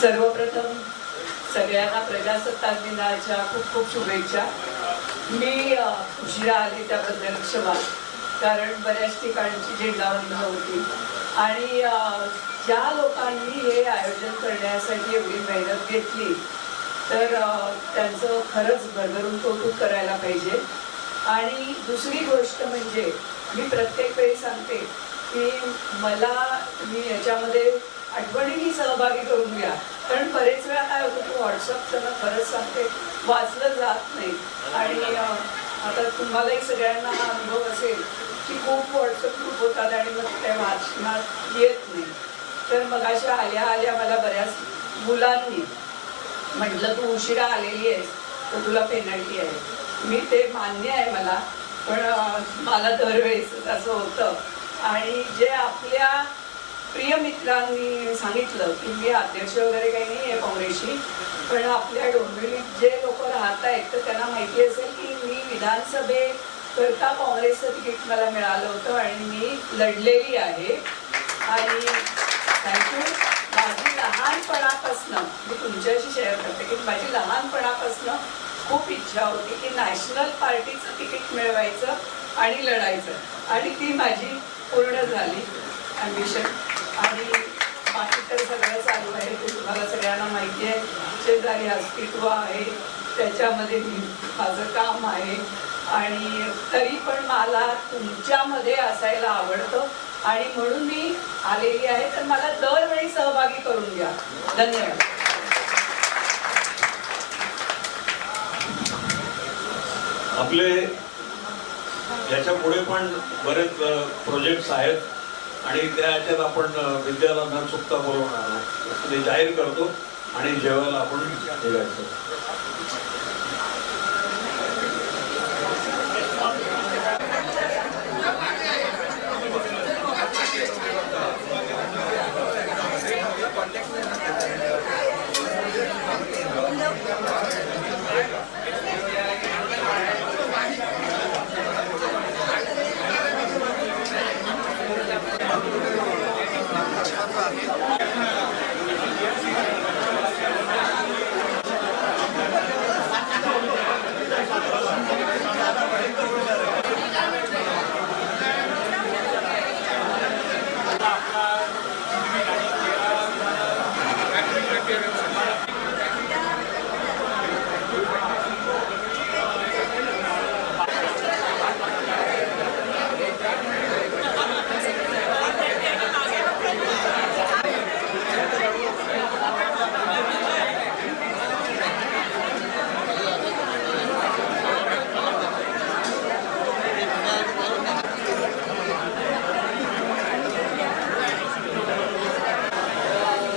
सर्वप्रथम सगळ्यांना प्रजासत्ताक दिनाच्या खूप खूप शुभेच्छा. मी उशिरा आले त्याबद्दल क्षमा, कारण बऱ्याच ठिकाणची झेंडावंदन होती आणि ज्या लोकांनी हे आयोजन करण्यासाठी एवढी मेहनत घेतली तर त्यांचं खरंच भरभरून कौतुक करायला पाहिजे. आणि दुसरी गोष्ट म्हणजे मी प्रत्येक वेळी सांगते की मी याच्यामध्ये आठवणीने सहभागी करून घ्या, कारण बरेच वेळा काय होतं की व्हॉट्सअपचं ना खरंच सांगते वाचलं जात नाही. आणि आता तुम्हालाही सगळ्यांना हा अनुभव असेल की खूप व्हॉट्सअप ग्रुप होतात आणि मग त्या वाचनात येत नाही. तर मग अशा आल्या मला बऱ्याच मुलांनी म्हटलं तू उशिरा आलेली आहेस तर तुला पेनल्टी आहे. मी ते मान्य आहे मला, पण मला दरवेळेस असं होतं. आणि जे आपल्या प्रिय मित्रांनी सांगितलं की मी अध्यक्ष वगैरे काही नाही आहे काँग्रेसची, पण आपल्या डोंबिवलीत जे लोक राहत आहेत तर त्यांना माहिती असेल की मी विधानसभेकरता काँग्रेसचं तिकीट मला मिळालं होतं आणि मी लढलेली आहे. आणि थँक्यू. माझी लहानपणापासनं मी तुमच्याशी शेअर करते की माझी लहानपणापासनं खूप इच्छा होती की नॅशनल पार्टीचं तिकीट मिळवायचं आणि लढायचं, आणि ती माझी पूर्ण झाली ॲम्बिशन. आणि बाकी तर सगळं चालू आहे ते तुम्हाला सगळ्यांना माहिती आहे. शेजारी अस्तित्व आहे, त्याच्यामध्ये माझं काम आहे. आणि तरी पण मला तुमच्यामध्ये असायला आवडतं आणि म्हणून मी आलेली आहे. तर मला दरवेळी सहभागी करून घ्या. धन्यवाद. आपले याच्या पुढे पण बरेच प्रोजेक्ट्स आहेत आणि त्याच्यात आपण विद्याला न चुकता बोलवणार आहोत ते जाहीर करतो आणि जेवायला आपण निघायचं.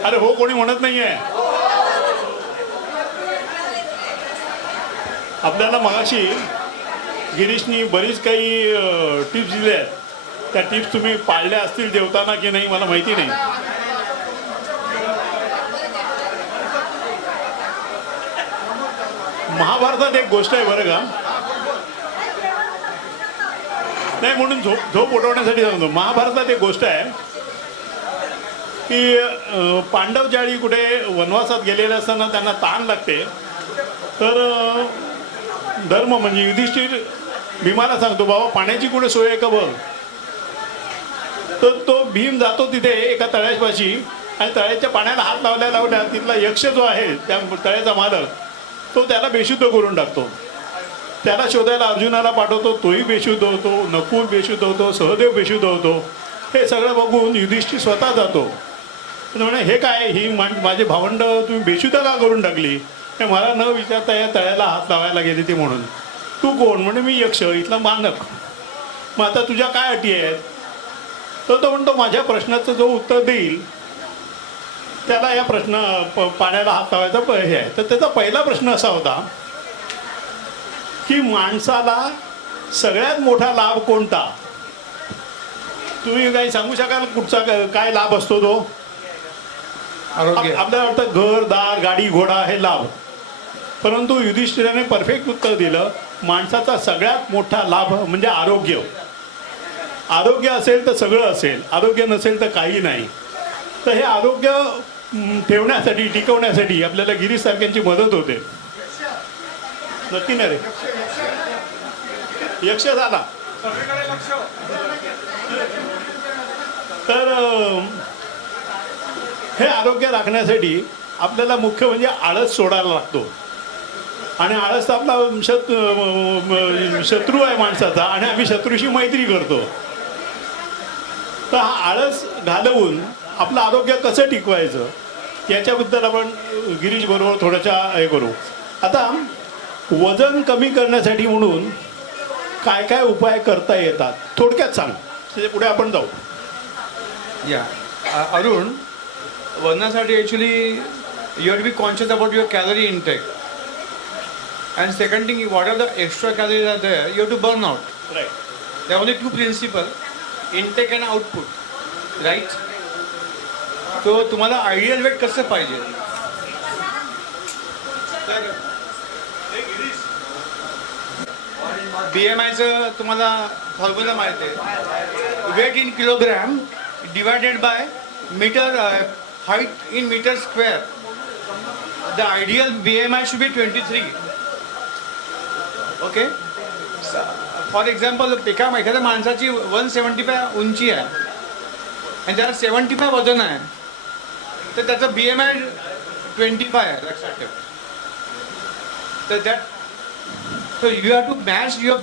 अरे हो, कोणी म्हणत नाहीये. आपल्याला मगाशी गिरीशनी बरीच काही टिप्स दिल्या आहेत. त्या टिप्स तुम्ही पाळल्या असतील जेवताना की नाही मला माहिती नाही. महाभारतात एक गोष्ट आहे बरं का, नाही म्हणून झोप उठवण्यासाठी सांगतो. महाभारतात एक गोष्ट आहे की पांडव ज्यावेळी कुठे वनवासात गेलेले असताना त्यांना ताण लागते, तर धर्म म्हणजे युधिष्ठिर भीमाला सांगतो बाबा पाण्याची कुठे सोय आहे का बघ. तर तो भीम जातो तिथे एका तळ्यापाशी आणि तळ्याच्या पाण्याला हात लावल्या तिथला यक्ष जो आहे त्या तळ्याचा मालक तो त्याला बेशुद्ध करून टाकतो. त्याला शोधायला अर्जुनाला पाठवतो, तोही बेशुद्ध होतो, नकुल बेशुद्ध होतो, सहदेव बेशुद्ध होतो. हे सगळं बघून युधिष्ठिर स्वतः जातो. म्हणे हे काय, ही माझे भावंड तुम्ही बेशुद्ध का करून टाकली, मला न विचारता या तळ्याला हात लावायला गेले ते म्हणून. तू कोण? म्हणे मी यक्ष, इथला मानक. मग आता तुझ्या काय अटी आहेत? तर तो म्हणतो माझ्या प्रश्नाचं जो उत्तर देईल त्याला या पाण्याला हात लावायचा हे आहे. तर त्याचा पहिला प्रश्न असा होता की माणसाला सगळ्यात मोठा लाभ कोणता? तुम्ही काही सांगू शकाल कुठचा काय लाभ असतो तो? आपल्याला वाटतं घर दार गाडी घोडा हे लाभ, परंतु युधिष्ठिराने परफेक्ट उत्तर दिलं. माणसाचा सगळ्यात मोठा लाभ म्हणजे आरोग्य. आरोग्य असेल तर सगळं असेल, आरोग्य नसेल तर काही नाही. तर हे आरोग्य ठेवण्यासाठी टिकवण्यासाठी आपल्याला गिरीश सारख्यांची मदत होते. नक्की नाही रे, यक्ष झाला तर हे आरोग्य राखण्यासाठी आपल्याला मुख्य म्हणजे आळस सोडायला लागतो. आणि आळस आपला शत्रू आहे माणसाचा आणि आम्ही शत्रूशी मैत्री करतो. तर हा आळस घालवून आपलं आरोग्य कसं टिकवायचं याच्याबद्दल आपण गिरीश बरोबर थोड्याशा हे करू. आता वजन कमी करण्यासाठी म्हणून काय काय उपाय करता येतात थोडक्यात सांग, त्याच्या पुढे आपण जाऊ. या अरुण, वजनासाठी actually you have to be conscious about your calorie intake. And second thing, what are the extra calories are there, you have to burn out. Right. There are only two principles, intake and output, right? So तुम्हाला ideal weight कसं पाहिजे? BMIचं तुम्हाला formula माहिती आहे. Weight in kilogram divided by metre height in metre square. The ideal BMI should be 23. Okay. For example एखाद्या माणसाची 175 उंची आहे आणि त्याला 75 वजन आहे, तर त्याचं BMI 25 आहे, लक्षात ठेवा. तर that so you have to match your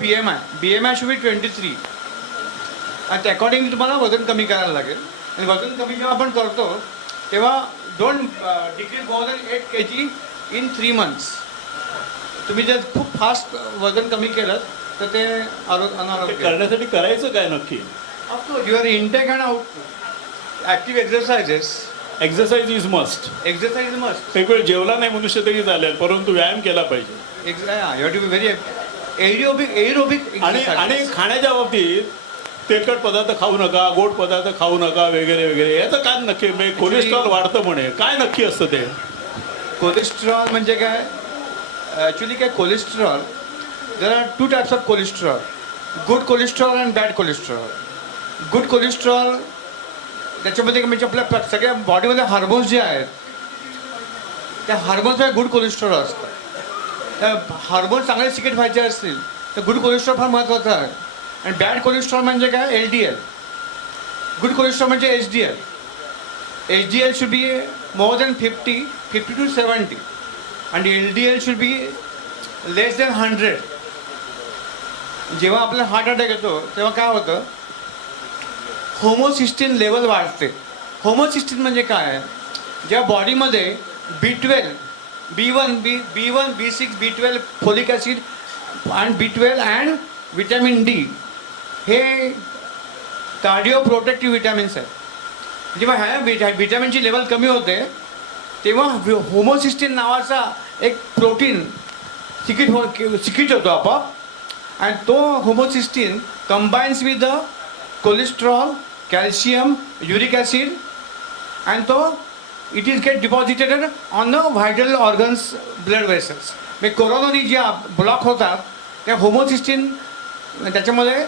BMI should be 23. आणि त्या अकॉर्डिंगली तुम्हाला वजन कमी करायला लागेल. आणि वजन कमी जेव्हा आपण करतो तेव्हा don't decrease more than 8 kg in 3 months. तुम्ही जर खूप फास्ट वजन कमी केलं तर ते ते अनारोग्य. करण्यासाठी करायचं काय नक्की? Of course your intake and output, active exercises. Exercise is must. Exercise must. एक वेळ जेवला नाही मनुष्य तरी चालेल, परंतु व्यायाम केला पाहिजे. You have to be very aerobic. आणि खाण्याच्या बाबतीत तेलकट पदार्थ खाऊ नका, गोड पदार्थ खाऊ नका वगैरे वगैरे. याचं काय नक्की म्हणजे कोलेस्ट्रॉल वाढतं म्हणे, काय नक्की असतं ते? कोलेस्ट्रॉल म्हणजे काय? ॲक्च्युली काय cholesterol, there are 2 types of cholesterol, good cholesterol and bad cholesterol. Good cholesterol त्याच्यामध्ये म्हणजे आपल्या सगळ्या बॉडीमध्ये हार्मोन्स जे आहेत त्या हार्मोन्समध्ये गुड कोलेस्ट्रॉल असतं. त्या हार्मोन्स चांगले सिक्रेट व्हायचे असतील तर गुड कोलेस्ट्रॉल फार महत्त्वाचं आहे. आणि बॅड कोलेस्ट्रॉल म्हणजे काय? LDL. गुड कोलेस्ट्रॉल म्हणजे HDL. HDL should be more than 50 to 70. and LDL should be less than 100. जेव्हा आपल्याला हार्ट अटॅक येतो तेव्हा काय होतं? होमोसिस्टीन लेवल वाढते. होमोसिस्टीन म्हणजे काय? जेव्हा बॉडीमध्ये B12, B1, B6, B12, folic acid आणि B12 अँड विटॅमिन D हे कार्डिओ प्रोटेक्टिव्ह विटॅमिन्स आहेत. जेव्हा ह्या विटॅमिनची लेवल कमी होते तेव्हा होमोसिस्टीन नावाचा एक प्रोटीन सिक्रीट होतो आपोआप. आणि तो homocysteine combines with the cholesterol, calcium, uric acid and तो it is get deposited on the vital organs, blood vessels. म्हणजे कोरोनरी ज्या ब्लॉक होतात त्या होमोसिस्टीन त्याच्यामध्ये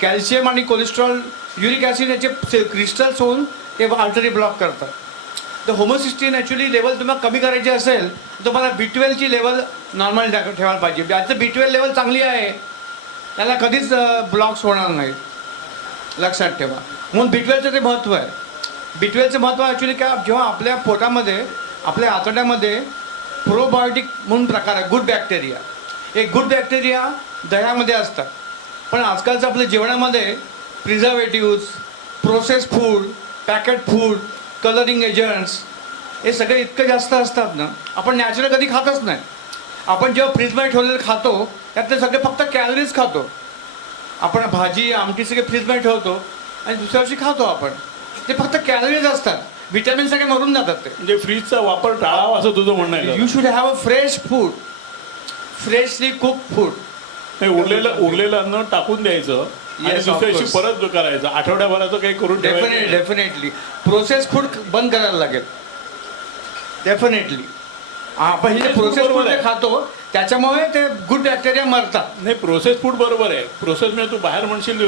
कॅल्शियम आणि कोलेस्ट्रॉल, युरिक ॲसिड याचे क्रिस्टल्स होऊन ते आर्टरी ब्लॉक करतात. तर होमोसिस्टीन ॲक्च्युली लेवल तुम्हाला कमी करायची असेल तर तुम्हाला B12ची लेवल नॉर्मल ठेवायला पाहिजे. आता B12 लेवल चांगली आहे, त्याला कधीच ब्लॉक्स होणार नाहीत, लक्षात ठेवा. म्हणून B12चं ते महत्त्व आहे. B12चं महत्त्व ॲक्च्युली काय? जेव्हा आपल्या पोटामध्ये, आपल्या आतड्यामध्ये प्रोबायोटिक म्हणून प्रकार आहे, गुड बॅक्टेरिया. एक गुड बॅक्टेरिया दह्यामध्ये असतात, पण आजकालचं आपल्या जेवणामध्ये preservatives, process food, packet food, colouring agents हे सगळे इतकं जास्त असतात ना, आपण नॅचरल कधी खातच नाही. आपण जेव्हा फ्रीजमध्ये ठेवलेलं खातो त्यातले सगळे फक्त कॅलरीज खातो. आपण भाजी आमटी सगळे फ्रीजमध्ये ठेवतो आणि दुसऱ्या वर्षी खातो आपण, ते फक्त कॅलरीज असतात. विटॅमिन सगळे मरून जातात. ते म्हणजे फ्रीजचा वापर टाळावा असं तुझं म्हणणं आहे. You should have a fresh food, freshly cook food. उरलेलं अन्न टाकून द्यायचं आणि Yes, of दुसऱ्या दिवशी course. परत करायचं. आठवड्याभराचं काही करून ठेवायचं. डेफिनेटली प्रोसेस फूड बंद करायला लागेल. डेफिनेटली आपण हे प्रोसेस फूड जे खातो त्याच्यामुळे ते गुड बॅक्टेरिया मरतात. नाही, प्रोसेस फूड बरोबर आहे. प्रोसेस म्हणजे तू बाहेर म्हणशील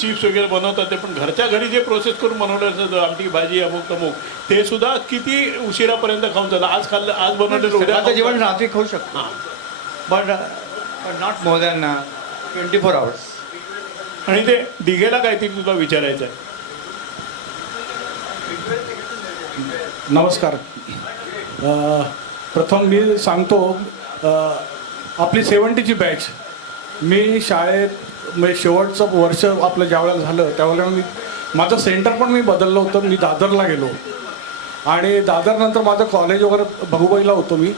चिप्स वगैरे बनवतात ते, पण घरच्या घरी जे प्रोसेस करून बनवलं असतं आमटी भाजी अमुक तमुक, ते सुद्धा किती उशिरापर्यंत खाऊन चाललं. आज खाल्लं, आज बनवलेलं उद्या आता जेवण रात्री खाऊ शकतो, but not more than 24 hours. आणि ते डिगेला काहीतरी तुला विचारायचं आहे. नमस्कार. प्रथम मी सांगतो, आपली 70ची बॅच, मी शाळेत म्हणजे शेवटचं वर्ष आपलं ज्यावेळेला झालं त्यावेळेला माझं सेंटर पण मी बदललं होतं. मी दादरला गेलो आणि दादरनंतर माझं कॉलेज वगैरे भगुबाईला होतो मी,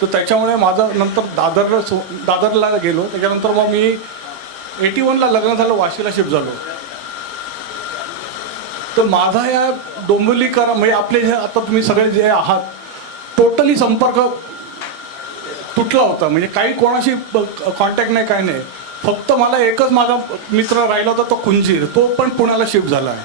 तर त्याच्यामुळे माझं नंतर दादरला गेलो. त्याच्यानंतर मग मी 81ला लग्न झालं, वाशीला शिफ्ट झालो. तर माझा या डोंबिवलीकर म्हणजे आपले जे आता तुम्ही सगळे जे आहात, टोटली संपर्क तुटला होता. म्हणजे काही कोणाशी कॉन्टॅक्ट नाही, काय नाही. फक्त मला एकच माझा मित्र राहिला होता, तो कुंजीर. तो पण पुण्याला शिफ्ट झाला आहे.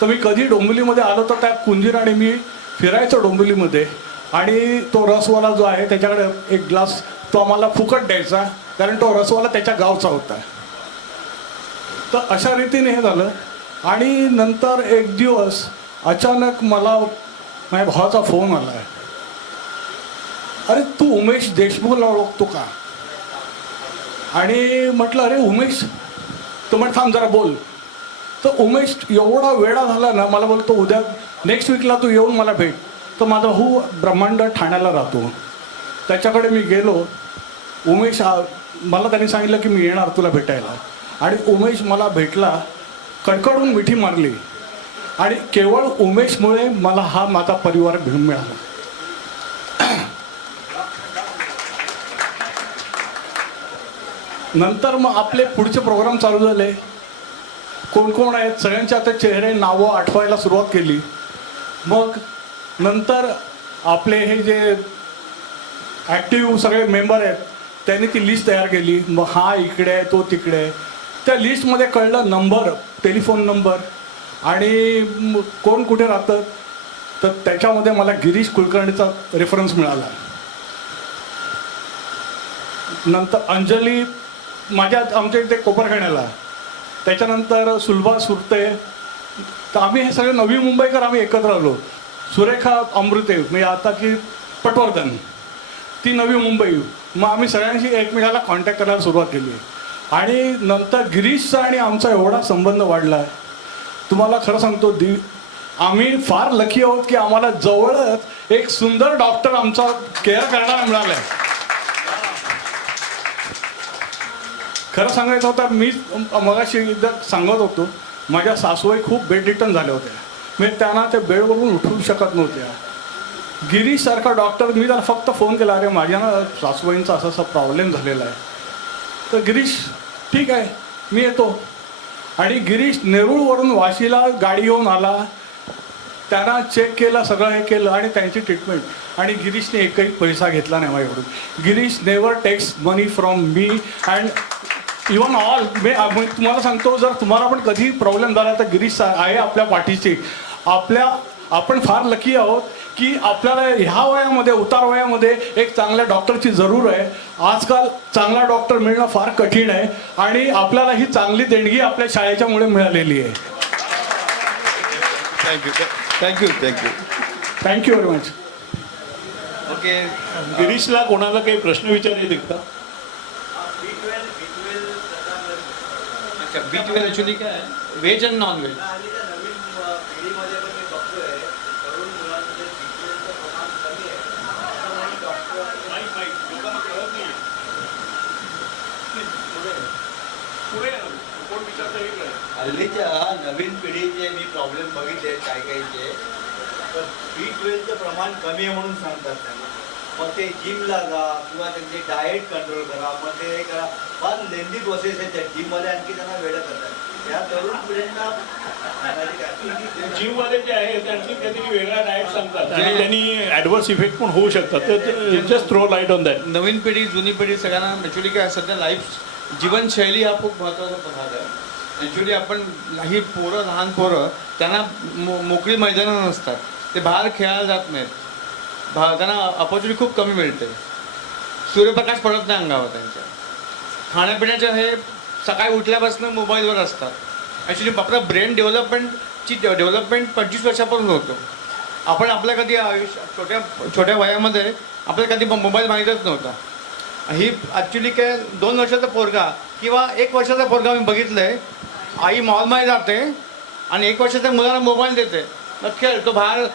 तर मी कधी डोंबिवलीमध्ये आलो तर त्या कुंजीर आणि मी फिरायचो डोंबिवलीमध्ये. आणि तो रसवाला जो आहे त्याच्याकडे एक ग्लास तो आम्हाला फुकट द्यायचा, कारण तो रसवाला त्याच्या गावचा होता. तर अशा रीतीने हे झालं. आणि नंतर एक दिवस अचानक मला माझ्या भावाचा फोन आला आहे, अरे तू उमेश देशमुखला ओळखतो का? आणि म्हटलं अरे उमेश, तो म्हटलं थांब जरा बोल. तर उमेश एवढा वेळा झाला ना, मला बोलतो उद्या नेक्स्ट वीकला तू येऊन मला भेट. तर माझा ब्रह्मांड ठाण्याला राहतो, त्याच्याकडे मी गेलो. उमेश मला त्यांनी सांगितलं की मी येणार तुला भेटायला. आणि उमेश मला भेटला, कडकडून मिठी मारली. आणि केवळ उमेशमुळे मला हा माझा परिवार मिळाला. नंतर मग आपले पुढचे प्रोग्राम चालू झाले. कोण कोण आहेत सगळ्यांचे आता चेहरे नावं आठवायला सुरुवात केली. मग नंतर आपले हे जे ॲक्टिव्ह सगळे मेंबर आहेत त्यांनी ती लिस्ट तयार केली. मग हा इकडे आहे, तो तिकडे आहे. त्या लिस्टमध्ये कळलं नंबर, टेलिफोन नंबर आणि कोण कुठे राहतं. तर त्याच्यामध्ये मला गिरीश कुलकर्णीचा रेफरन्स मिळाला. नंतर अंजली आमच्या इथे कोपरखाण्याला, त्याच्यानंतर सुलभा सुरते. तर आम्ही हे सगळे नवी मुंबईकर आम्ही एकत्र आलो. सुरेखा अमृते म्हणजे आता की पटवर्धन, ती नवी मुंबई. मग आम्ही सगळ्यांशी एकमेकाला कॉन्टॅक्ट करायला सुरुवात केली. आणि नंतर गिरीशचा आणि आमचा एवढा संबंध वाढला आहे, तुम्हाला खरं सांगतो. आम्ही फार लकी आहोत की आम्हाला जवळच एक सुंदर डॉक्टर आमचा केअर करणारा मिळाला आहे. खरं सांगायचं होतं, मी मगाशी एकदा सांगत होतो, माझ्या सासूबाई खूप बेडरिटन झाल्या होत्या. म्हणजे त्यांना ते बेडवरून उठू शकत नव्हत्या. गिरीशसारखा डॉक्टर, मी त्याला फक्त फोन केला, अरे माझ्या ना सासूबाईंचा असा असा प्रॉब्लेम झालेला आहे. तर गिरीश ठीक आहे मी येतो. आणि गिरीश नेरूळवरून वाशीला गाडी घेऊन आला. त्यांना चेक केलं, सगळं हे केलं आणि त्यांची ट्रीटमेंट. आणि गिरीशने एकही पैसा घेतला नाही माझ्याकडून. Girish never takes money from me and even all. मी तुम्हाला सांगतो, जर तुम्हाला पण कधी प्रॉब्लेम झाला तर गिरीश आहे आपल्या पाठीशी. आपण फार लकी आहोत की आपल्याला ह्या वयामध्ये, उतार वयामध्ये एक चांगल्या डॉक्टरची जरूर आहे. आजकाल चांगला डॉक्टर मिळणं फार कठीण आहे आणि आपल्याला ही चांगली देणगी आपल्या शाळेच्यामुळे मिळालेली आहे. Thank you thank you very much. Okay. गिरीशला कोणाला काही प्रश्न विचारायचे का? अच्छा, B12 ॲक्च्युली काय आहे, व्हेज अँड नॉन व्हेज. हल्लीच्या नवीन पिढीचे मी प्रॉब्लेम बघितले काय काहीचे, तर B12चं प्रमाण कमी आहे म्हणून सांगतात त्यांना. मग ते जिमला जा किंवा त्यांचे डाएट कंट्रोल करा, मग ते करा. फार लेंदी प्रोसेस आहे त्या जिममध्ये, आणखी त्यांना वेळ करतात. त्या तरुण पिढींना जिममध्ये जे आहे त्यांची काहीतरी वेगळा डाएट सांगतात आणि त्यांनी ॲडव्हर्स इफेक्ट पण होऊ शकतात. तर just throw light on that. नवीन पिढी, जुनी पिढी सगळ्यांना ॲक्च्युली काय सध्या जीवनशैली हा खूप महत्त्वाचा भाग आहे. ॲक्च्युली आपण ही पोरं, लहान पोरं, त्यांना मोकळी मैदानं नसतात, ते बाहेर खेळायला जात नाहीत, त्यांना अपॉर्च्युनिटी खूप कमी मिळते. सूर्यप्रकाश पडत नाही अंगावर त्यांच्या. खाण्यापिण्याचं हे सकाळी उठल्यापासून मोबाईलवर असतात. ॲक्च्युली आपलं ब्रेन डेव्हलपमेंटची डेव्हलपमेंट 25 वर्षापासून होतो. आपण आपल्या कधी आयुष्य छोट्या वयामध्ये आपल्याला कधी मोबाईल माहीतच नव्हता. ही ॲक्च्युली काय 2 वर्षाचा पोरगा किंवा 1 वर्षाचा पोरगा मी बघितलं आहे, आई मॉलमध्ये जाते आणि 1 वर्षाच्या मुलाला मोबाईल देते, मग खेळ. तो बाहेर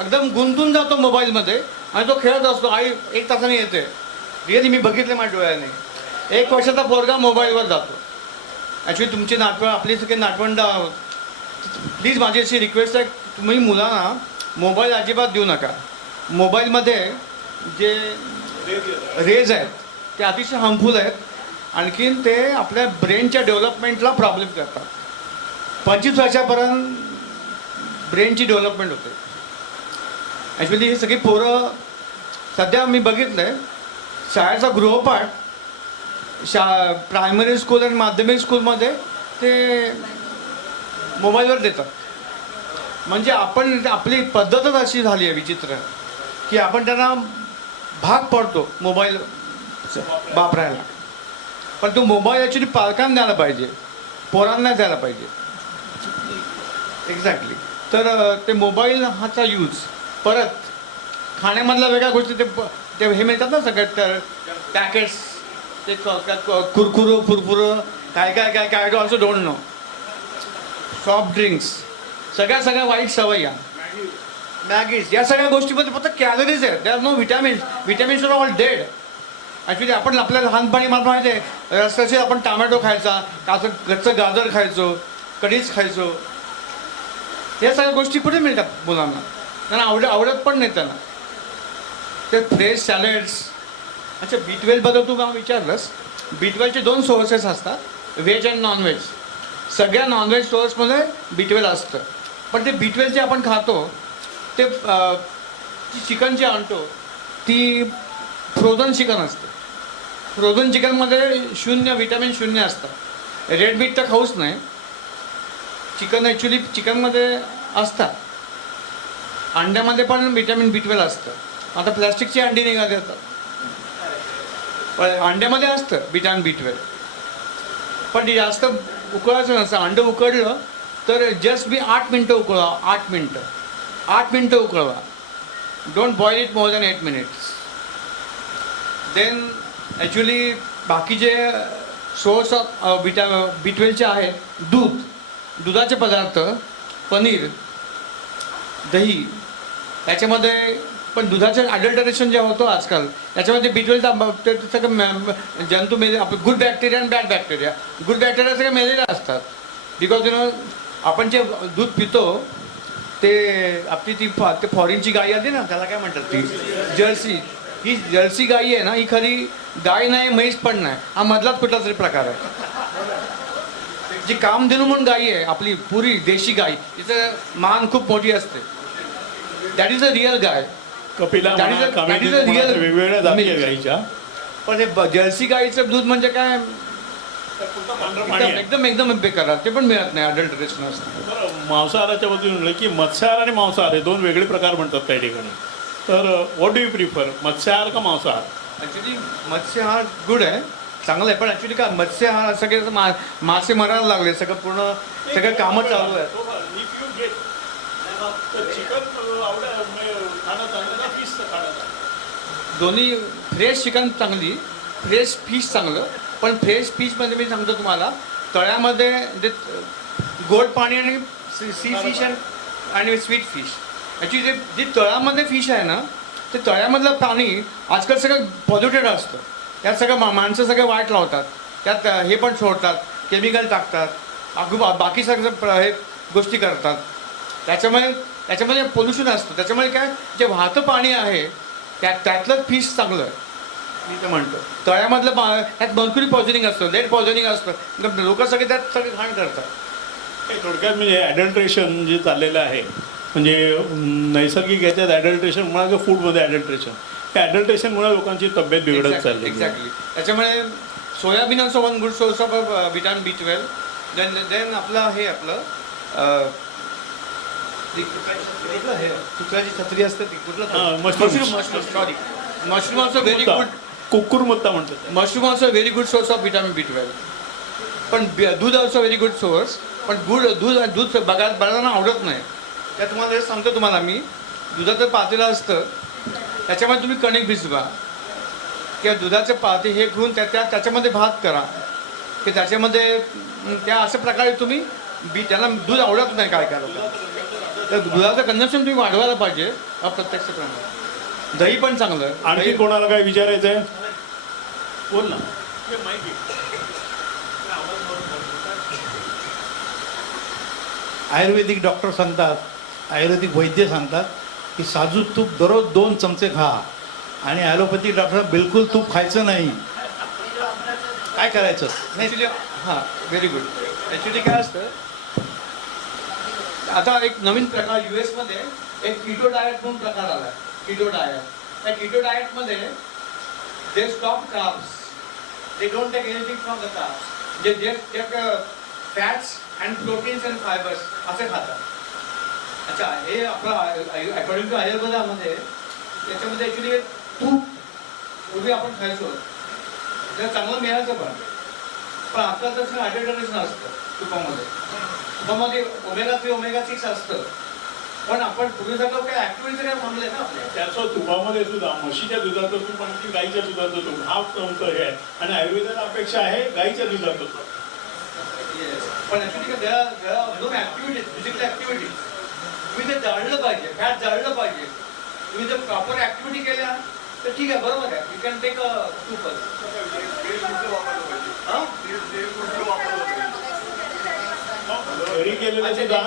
एकदम गुंतून जातो मोबाईलमध्ये आणि तो खेळत असतो. आई 1 तासाने येते. रिअली मी बघितलं माझ्या डोळ्याने. 1 वर्षाचा पोरगा मोबाईलवर जातो. ॲक्च्युली तुमची नातवंड, आपली सगळी नातवंड, प्लीज माझी अशी रिक्वेस्ट आहे, तुम्ही मुलांना मोबाईल अजिबात देऊ नका. मोबाईलमध्ये जे रेज आहेत ते अतिशय हार्मफुल आहेत. आणखीन ते आपल्या ब्रेनच्या डेव्हलपमेंटला प्रॉब्लेम करतात. 25 वर्षापर्यंत ब्रेनची डेव्हलपमेंट होते. ॲक्च्युली ही सगळी पोरं सध्या मी बघितलं आहे शाळेचा गृहपाठ प्रायमरी स्कूल आणि माध्यमिक स्कूलमध्ये ते मोबाईलवर देतात. म्हणजे आपण आपली पद्धतच अशी झाली आहे विचित्र की आपण त्यांना भाग पडतो मोबाईल वापरायला. पण तो मोबाईल ॲक्च्युली पालकांना द्यायला पाहिजे, पोरांना द्यायला पाहिजे. एक्झॅक्टली. तर ते मोबाईल हाचा यूज परत खाण्यामधल्या वेगळ्या गोष्टी ते हे मिळतात ना सगळ्यात पॅकेट्स, ते कुरकुरं फुरफुरं काय काय काय काय also don't know, soft drinks, सगळ्या वाईट सवयी, मॅगीज, या सगळ्या गोष्टीमध्ये फक्त कॅलरीज आहेत. They are no vitamins are all dead. Actually आपण आपल्या लहानपणी मला माहिती आहे रस्त्याचे आपण टमॅटो खायचा, कच्चं गाजर खायचो, कढीच खायचो. या सगळ्या गोष्टी कुठे मिळतात मुलांना? त्यांना आवडत पण नाही त्यांना. ते फ्रेश सॅलड्स. अच्छा, B12 बद्दल तू मला विचारलंस. B12चे 2 सोर्सेस असतात, व्हेज अँड नॉनव्हेज. सगळ्या नॉनव्हेज सोर्समध्ये B12 असतं. पण ते B12 जे आपण खातो ते चिकन जे आणतो ती फ्रोझन चिकन असतं. फ्रोझन चिकनमध्ये विटॅमिन 0 असतं. रेड मीट तर खाऊच नाही. चिकन ॲक्च्युली चिकनमध्ये असतात. अंड्यामध्ये पण विटॅमिन B12 असतं. आता प्लॅस्टिकची अंडी निघाली आता, पण अंड्यामध्ये असतं विटॅमिन B12. पण ते जास्त उकळायचं नसतं. अंडं उकडलं तर जस्ट 8 मिनटं उकळवा. 8 मिनटं उकळवा. Don't boil it more than 8 minutes. Then actually बाकीचे सोर्स ऑफ B12चे आहेत दुधाचे पदार्थ, पनीर, दही. त्याच्यामध्ये पण दुधाचं अडल्टरेशन जे होतं आजकाल त्याच्यामध्ये B12 ते सगळं जंतू मेले. आपले गुड बॅक्टेरिया आणि बॅड बॅक्टेरिया. गुड बॅक्टेरिया सगळे मेलेले असतात. बिकॉज आपण जे दूध पितो ते आपली ती फॉरेनची गाई आली ना, त्याला काय म्हणतात, ती जर्सी. ही जर्सी गाई आहे ना, ही खरी गाय नाही, म्हैस पण नाही, हा मधलाच कुठला तरी प्रकार आहे. जी कामधेनू म्हणून गाई आहे आपली पुरी देशी गाय, तिचं मान खूप मोठी असते. That is a real guy. Kapila That is a- म्हणा, that is a कामेरी म्हणा, real वेगवेगळ्या जाती आहे milk. गाईच्या. पण हे जर्सी गाईचं दूध म्हणजे काय पाणी आहे. एकदम बेकार. ते पण मिळत नाही, अडल्टरेशन असतं. बरं, मांसाहाराच्या बाबतीत म्हणलं की मत्स्याहार आणि मांसाहार हे 2 वेगळे प्रकार म्हणतात काही ठिकाणी. तर व्हॉट डू यू प्रिफर, मत्स्याहार का मांसाहार? ॲक्च्युली मत्स्यहार गुड आहे, चांगलं आहे. पण ॲक्च्युली काय मत्स्यहार सगळे मासे मरायला लागले, सगळं कामं चालू आहे. दोन्ही फ्रेश चिकन चांगली, फ्रेश फिश चांगलं. पण फ्रेश फिशमध्ये मी सांगतो तुम्हाला, तळ्यामध्ये जे गोड पाणी आणि सी फिश आणि स्वीट फिश. ॲक्च्युली जे तळ्यामध्ये फिश आहे ना, ते तळ्यामधलं पाणी आजकाल सगळं पॉल्युटेड असतं. त्यात सगळं माणसं सगळं वाट लावतात, त्यात हे पण सोडतात, केमिकल टाकतात, बाकी सगळं हे गोष्टी करतात. त्याच्यामध्ये पोल्युशन असतं. त्याच्यामुळे काय, जे वाहतं पाणी आहे त्यातलं फिश चांगलं आहे मी तर म्हणतो. तळ्यामधलं त्यात मर्क्युरी पॉइझनिंग असतं, लेड पॉइझनिंग असतं. लोक सगळे त्यात सगळे घाण करतात. थोडक्यात म्हणजे ॲडल्ट्रेशन जे चाललेलं आहे, म्हणजे नैसर्गिक याच्यात ॲडल्ट्रेशन म्हणा किंवा फूडमध्ये ॲडल्ट्रेशन, त्या ॲडल्ट्रेशनमुळे लोकांची तब्येत बिघडत चालली. एक्झॅक्टली. त्याच्यामुळे soybean also one good source of vitamin B12. Then आपलं कुठलं हे कुठल्याची छत्री असते ती कुठलं, mushroom. Sorry, mushroom also very good कुकुरमुत्ता म्हणतात. Mushroom also very good source of vitamin B12. पण दूध ऑल्सो व्हेरी गुड सोर्स. पण दूध बघायला आवडत नाही. त्या तुम्हाला हे सांगतो तुम्हाला मी, दुधाचं पातेलं असतं त्याच्यामध्ये तुम्ही कणिक भिजवा किंवा दुधाचे पाते हे घेऊन त्याच्यामध्ये भात करा की त्याच्यामध्ये त्या अशा प्रकारे तुम्ही त्यांना दूध आवडत नाही काय काय लोकांना. तर दुधाचं कन्झम्पशन तुम्ही वाढवायला पाहिजे अप्रत्यक्ष प्रमाणात. दही पण चांगलं. आणखी कोणाला काय विचारायचं आहे? बोल ना. आयुर्वेदिक डॉक्टर सांगतात, आयुर्वेदिक वैद्य सांगतात की साजूक तूप दररोज 2 चमचे खा, आणि ॲलोपॅथिक डॉक्टर बिलकुल तूप खायचं नाही. काय करायचं? ॲक्च्युली हां व्हेरी गुड. ॲक्च्युली काय असतं, आता एक नवीन प्रकार US मध्ये एक कीटो डाएट म्हणून प्रकार आला. Keto diet. त्या कीटो डाएटमध्ये they stop carbs, they don't take anything from the carbs, जे take fats and proteins and fibres असे खातात. अच्छा, हे आपलं अकॉर्डिंग टू आयुर्वेदामध्ये त्याच्यामध्ये ॲक्च्युली तूप पूर्वी आपण खायचो, तर चांगलं मिळायचं पण आता तसं हायड्रेटेशन असतं तुपामध्ये. तुपामध्ये ओमेगा-3 ओमेगा-6 असतं, पण आपण पूर्वीसारखं काही ऍक्टिव्हिटी काय थांबले ना आपल्या. त्याचं तुपामध्ये सुद्धा म्हशीच्या दुधाचं तूप आणि गाईच्या दुधाचं तूप हा अंतर हे आहे, आणि आयुर्वेदाला अपेक्षा आहे गाईच्या दुधाचं तूप. पण ऍक्च्युली दोन ऍक्टिव्हिटीज, फिजिकल ऍक्टिव्हिटीज तुम्ही ते जाळलं पाहिजे, फॅट जाळलं पाहिजे. तुम्ही जर प्रॉपर ऍक्टिव्हिटी केल्या तर ठीक आहे, बरोबर आहे, यू कॅन टेक तूपच. घरी केलेलं सुद्धा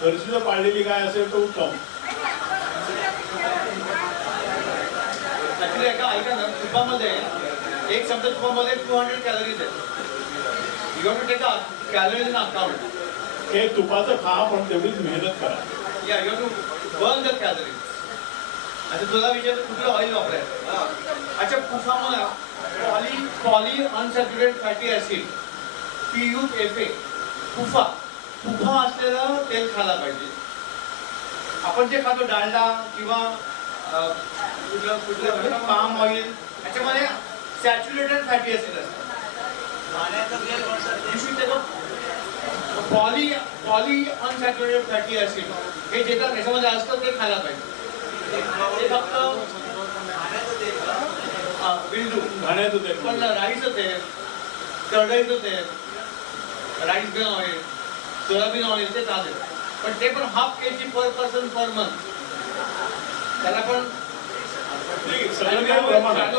घरची जर पाळलेली गाय असेल तर उत्तम. ऍक्च्युली ऐका ना, तुपामध्ये एक चमचा तुपामध्ये 200 कॅलरीज आहेत. You have to take calories in account. हे तुपाचं खा, पण तेवढीच मेहनत करा. या you have to burn the calories. अच्छा, तुला विचार कुठलं ऑइल वापरायचं? अच्छा, तुपामध्ये polyunsaturated fatty acid PUFA, तुफा असलेलं तेल खायला पाहिजे. आपण जे खातो डालडा किंवा कुठलं पाम ऑइल, याच्यामध्ये सॅच्युरेटेड फॅटी ऍसिड असतात. पॉली अनसॅच्युरेटेड फॅटी ऍसिड हे जे काय त्याच्यामध्ये असतं ते खायला पाहिजे. ते फक्त बिंदू घाण्याचं तेल. पण राईचं तेल, करडईचं तेल, rice bran oil, soybean oil ते चालेल, पण ते पण 1/2 kg पर पर्सन पर मंथ. त्याला पण सगळं काही प्रमाणात.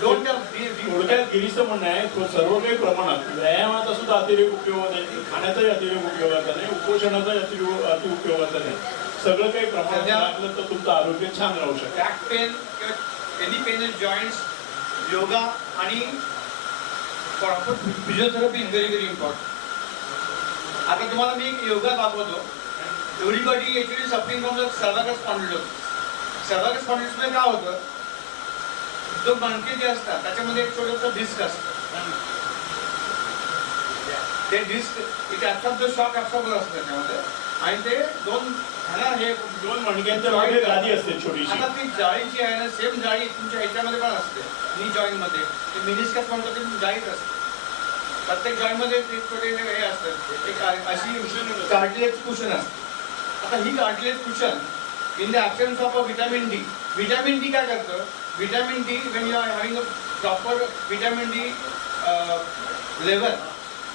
थोडक्यात गिरीचं म्हणणं आहे, सर्व काही प्रमाणात. व्यायामाचा सुद्धा अतिरेक उपयोगाचा नाही, खाण्याचाही अतिरेक उपयोगाचा नाही, उपोषणाचाही अति उपयोगाचा नाही. सगळं काही प्रमाणात लागलं तर तुमचं आरोग्य छान राहू शकतं. बॅक पेन किंवा any pain in joints, yoga आणि proper physiotherapy is very very important. आता तुम्हाला मी एक योगा दाखवतो. Everybody actually suffering from the cervical spondylosis. Cervical स्पॉन्डिलोसिसमध्ये काय होतं, जो मणके जे असतात त्याच्यामध्ये एक छोटंसं डिस्क असतं. ते डिस्क इथे ऍब्सॉर्ब शॉक ऍब्सॉर्बर असतं त्याच्यामध्ये, आणि ते दोन मणक्यांच्या मागे गादी असते छोटीशी. आता ती जाळीची आहे ना, सेम जाळी तुमच्या ह्याच्यामध्ये पण असते, नी जॉईंट मध्ये. ते मिनिस्कस म्हणतो ते जाळीच असते. प्रत्येक जॉईंट मध्ये छोटे हे असतात, एक अशी कार्टिलेज कुशन असते. आता ही cartilage cushion in the absence of vitamin D. Vitamin D काय करतं? Vitamin D when you are having a proper vitamin D level,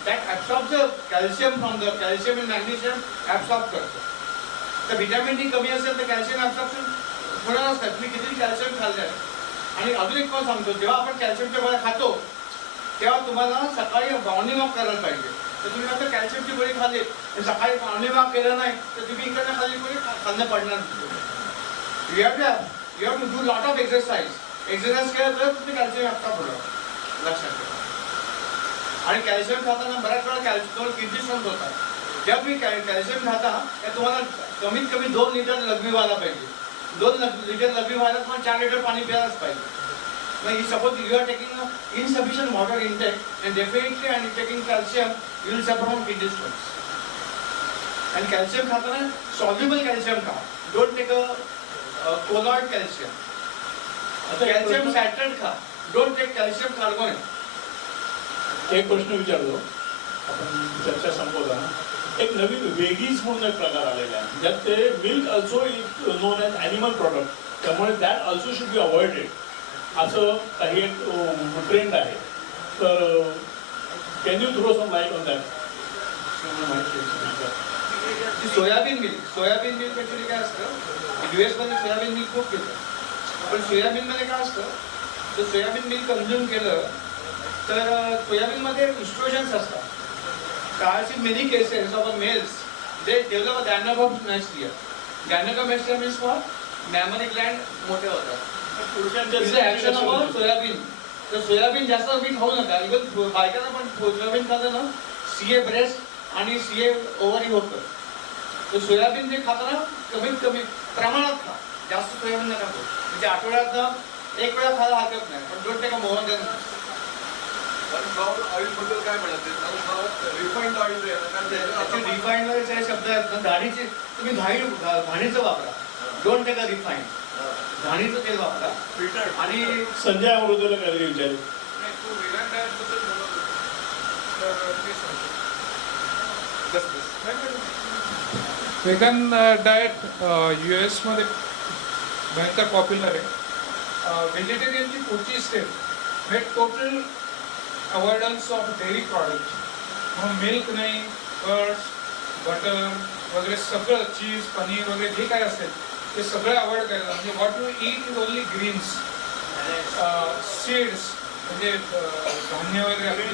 that absorb the calcium from the calcium and magnesium absorb करतो. तर vitamin D कमी असेल तर calcium absorption होणार असतात. तुम्ही किती कॅल्शियम खाल्लं. आणि अजून एक पण सांगतो, जेव्हा आपण कॅल्शियमच्या गोळ्या खातो तेव्हा तुम्हाला सकाळी मॉर्निंग वॉक करायला पाहिजे. तर तुम्ही आता कॅल्शियमची गोळी खाल्ली, सकाळी मॉर्निंग वॉक केलं नाही तर तुम्ही इकडनं खाली गोळी खाल्लं पडणार. You have to do lot of exercise. Exercise केलं तर तुम्ही कॅल्शियम ऍब्सॉर्ब होणार, लक्षात ठेवा. आणि कॅल्शियम खाताना बऱ्याच वेळा कॅल्शियम किडनी स्टोन्स होतात. जेव्हा तुम्ही कॅल्शियम खाता तर तुम्हाला कमीत कमी 2 लिटर लघवी व्हायला पाहिजे. 2 लिटर लघवी व्हायला तुम्हाला 4 लिटर पाणी प्यायलाच पाहिजे. मग suppose you are taking insufficient water intake and definitely and taking calcium you will suffer from kidney stones. आणि कॅल्शियम खाताना सॉल्युबल कॅल्शियम खा. Don't take a colloid calcium. आता एक कॅल्शियम प्रश्न- सॅट्रेट खा, डोंट टेक कॅल्शियम कार्बोनेट. एक प्रश्न विचारतो आपण चर्चा संपवताना. एक नवीन वेगीज म्हणून एक प्रकार आलेला आहे ज्यात ते milk also is known as animal product, त्यामुळे that also should be avoided असं काही एक ट्रेंड आहे. तर can you throw some light on that? Soybean milk actually काय असतं, US मध्ये सोयाबीन मिल्क खूप घेतात, पण सोयाबीन मध्ये काय असतं, जर सोयाबीन मिल्क कन्झ्युम केलं तर सोयाबीन मध्ये इस्ट्रोजन्स असतात. Cars in many cases of males, they develop a gynecomastia. Gynecomastia means what? Mammary gland मोठे होतात. It's the action of soybean. तर सोयाबीन जास्त तुम्ही खाऊ नका. इव्हन बायकांना पण सोयाबीन खाल्लं ना, CA ब्रेस्ट आणि CA ओव्हरी होतं. तर सोयाबीन जे खाताना कमीत कमी प्रमाणात खा, जास्त सोयाबीन नका खाऊ. म्हणजे आठवड्यात एक वेळा खायला हरकत नाही, पण don't take a more than. Oil बद्दल काय म्हणत रिफाईंड ऑइल रिफाईंड वगैरे शब्द आहेत ना, घाणीचे तुम्ही घाणीचं वापरा, डोंट टेक अ रिफाईंड. घाणीचं तेल वापरा. आणि संजय अमृतेला काहीतरी विचारू. वेगन डाएट US मध्ये भयंकर पॉप्युलर आहे. व्हेजिटेरियनची पुढची स्टेप हे total avoidance of dairy product, म्हणून मिल्क नाही, कर्ड्स, बटर वगैरे सगळं, चीज, पनीर वगैरे जे काय असेल ते सगळं अवॉइड करायचं. म्हणजे what you eat is only greens, seeds म्हणजे धान्य वगैरे.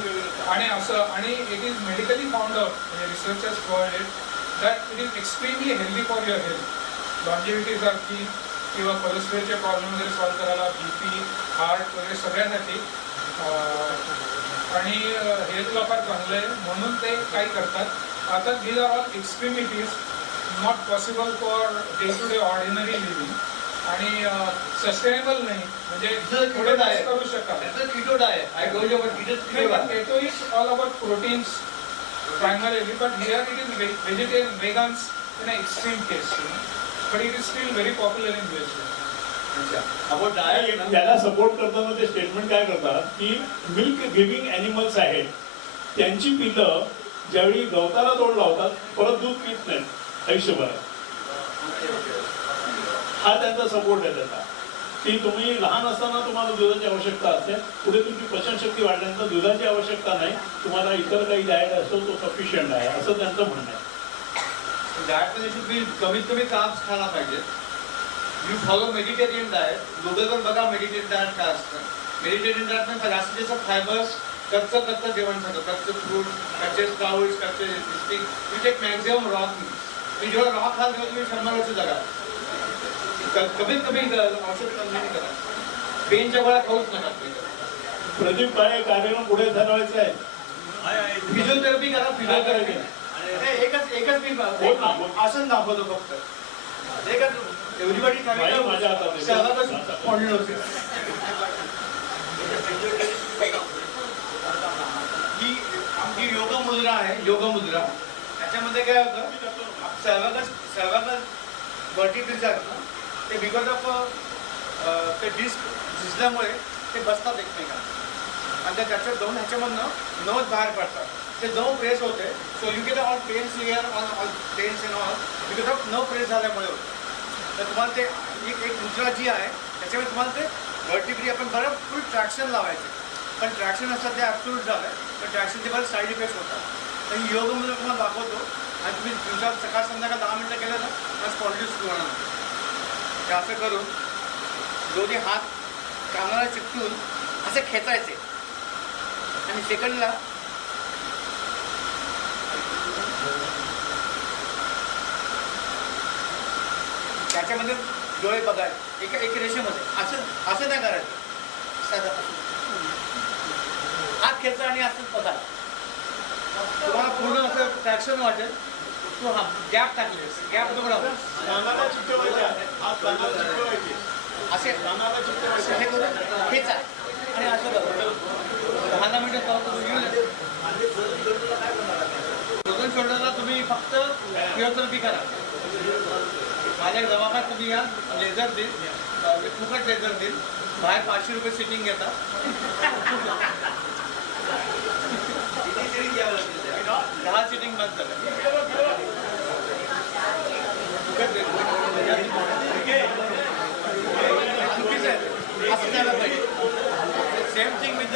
आणि असं, आणि it is medically found out, म्हणजे researchers provided that it is extremely healthy for your health. Longevity सारखी किंवा कोलेस्ट्रॉलचे प्रॉब्लेम वगैरे सॉल्व्ह करायला, BP, हार्ट वगैरे सगळ्यासाठी, आणि हेल्थला फार चांगलं आहे म्हणून ते काही करतात. आता these are all extremities not possible for day to day ordinary living, आणि सस्टेनेबल नाही. म्हणजे पुढे diet. करू शकाल. Keto diet, I told you about keto diet. Keto is all about proteins primarily, but here it is vegetarian, vegans in an extreme case, but it is still very popular in US. About diet त्याला support करताना ते statement काय करतात की milk giving animals आहेत त्यांची पिल्लं ज्यावेळी गवताला तोड लावतात परत दूध पित नाहीत आयुष्यभरात. हा त्यांचा सपोर्ट आहे त्याचा, की तुम्ही लहान असताना तुम्हाला दुधाची आवश्यकता असते, पुढे तुमची पचनशक्ती वाढल्यानंतर दुधाची आवश्यकता नाही, तुम्हाला इतर काही डाएट असतो तो सफिशियंट आहे, असं त्यांचं म्हणणं आहे. डाएटमध्ये तुम्ही कमीत कमी कार्ब्स खायला पाहिजे. You follow Mediterranean diet. गुगलवर बघा मेडिटेरियन डाएट काय असतं. मेडिटेरियन डाएटमध्ये जास्तीत जास्त फायबर्स, कच्चं जेवण खातो, कच्चं फ्रूट, कच्चे स्प्राउट्स, कच्चे डिस्टिंग. You take maximum raw things. तुम्ही जेव्हा रॉ खाल तेव्हा तुम्ही 100 वर्ष जगा. कमीत कमी औषध कंझ्युम करा. पेनच्या गोळ्या खाऊच नका. प्रदीप काळे कार्यक्रम पुढे ठरवायचा आहे. फिजिओथेरपी करा. फिजिओथेरपी एकच मी आसन दाखवतो फक्त. एकच एव्हरीबडी माझ्या हातात आहे. ही आमची योग मुद्रा आहे. योग मुद्रा याच्यामध्ये काय होतं, सर्वांगच वर्टिब्रिज आहेत ना, ते बिकॉज ऑफ ते डिस्क झिजल्यामुळे ते बसतात एकमेकांना, आणि त्याच्यात जाऊन ह्याच्यामधनं नर्व्स बाहेर पडतात. ते नर्व प्रेस होते. So you get all pains here, all pains and all because of nerve press झाल्यामुळे होतं. तर तुम्हाला ते एक मुद्रा जी आहे त्याच्यामध्ये तुम्हाला ते वर्टिब्री आपण भरपूर ट्रॅक्शन लावायचे, पण ट्रॅक्शन असतात ते ॲब्सोल्यूट झालं, पण ट्रॅक्शनचे बरेच साईड इफेक्ट्स होतात. तर ही योगमध्ये तुम्हाला दाखवतो, आणि तुम्ही दिवसात सकाळ संध्याकाळ 10 मिनटं केलं ना, मग स्पॉन्डिस सुरू होणार. ते असं करून दोन्ही हात कानाला चिकटून असे खेचायचे, आणि सेकंडला त्याच्यामध्ये डोळे बघायचे एक रेषेमध्ये. असं नाही करायचं. साधा हात खेचा आणि असं बघा. तुम्हाला पूर्ण असं ट्रॅक्शन वाटेल. तो हा गॅप टाकले, गॅप कानाला चिकटवायचे, हात कानाला चिकटवायचे, असे हे करून खेचा आणि असं करू. 10 मिनिटं फ्रोझन शोल्डरला तुम्ही फक्त फिजिओथेरपी करा. माझ्या दवाखान्यात तुम्ही या, लेझर देईल, फुकट लेझर देईल. बाहेर 500 रुपये सिटिंग घेतात. किती तरी घ्यावं लागतील त्या. 10 सिटिंग बंद चुकीचं आहे. असं झालं पाहिजे. सेम थिंग विथ द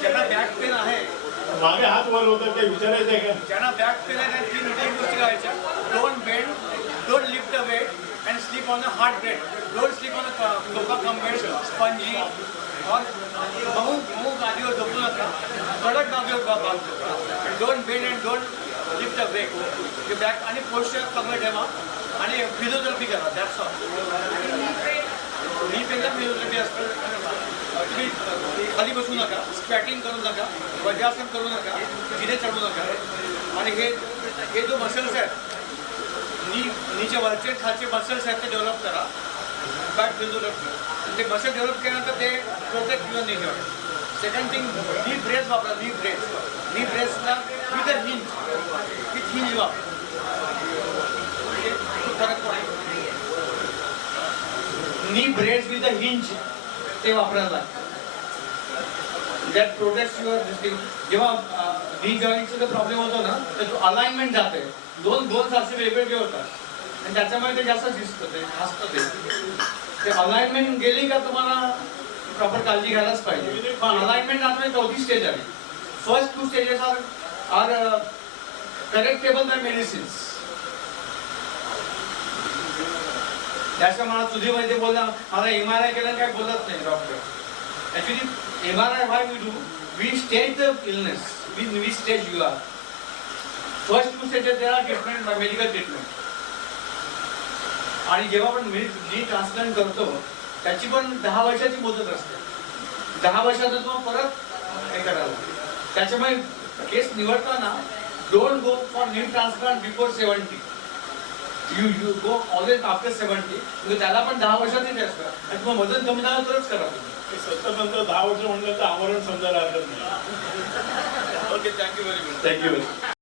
ज्यांना बॅक पेन आहे, मागे हात वर होतात ते विचारायचं आहे का? ज्यांना बॅक पेन आहे त्या 3 गोष्टी करायच्या. Don't bend, don't lift the weight and sleep on the hard bed. Don't sleep on the sofa cum bed, spongy और मऊ गादीवर झोपू नका. कडक गादीवर बांधतो. Don't bend and don't lift the weight. ते बॅक आणि पोस्चर चांगलं ठेवा आणि फिजिओथेरपी करा. That's all. नी पेनला फिजिओथेरपी असतं. तुम्ही खाली बसू नका, स्क्वॅटिंग करू नका, वज्रासन करू नका, जिने चढू नका. आणि हे जो मसल्स आहेत, नीचे वरचे खालचे मसल्स आहेत ते डेव्हलप करा. Back physiotherapy. ते मसल डेव्हलप केल्यानंतर ते protect your knee joint. Second thing, knee brace वापरा. Knee brace. नी ब्रेसला with a hinge, with hinge वापरा. फरक पडेल. नी ब्रेस विथ अ हिंज ते वापरायला लागतं. दॅट प्रोटेक्ट युअर डिस्टिंग. जेव्हा नी जॉईंटचा जो प्रॉब्लेम होतो ना, तर जो अलाइनमेंट जाते, दोन सारखे वेगवेगळे होतात आणि त्याच्यामुळे ते जास्त दिसतं, ते असतं. ते अलाइनमेंट गेली का तुम्हाला प्रॉपर काळजी घ्यायलाच पाहिजे. पण अलाइनमेंट आता 4थी स्टेज आली. First 2 stages are correctable by medicines. त्याच्या मला सुधीमध्ये बोलला, मला MRI केलं काय बोलत नाही doctor. Actually MRI why we do, we stage the illness, we stage you are. First 2 stages there are treatment, medical treatment. आणि जेव्हा आपण नी ट्रान्सप्लांट करतो त्याची पण 10 वर्षाची मुदत असते. 10 वर्षात तुम्हाला परत हे करायला. त्याच्यामुळे केस निवडताना डोंट गो फॉर नी transplant before 70. You go always after 70. म्हणजे त्याला पण 10 वर्षाचीच असतं आणि तुम्हाला वजन कमी झालं तरच करा. सतत नंतर 10 वर्ष म्हणलं तर आमरण समजायला हरकत नाही. Okay, thank you very much. Thank you.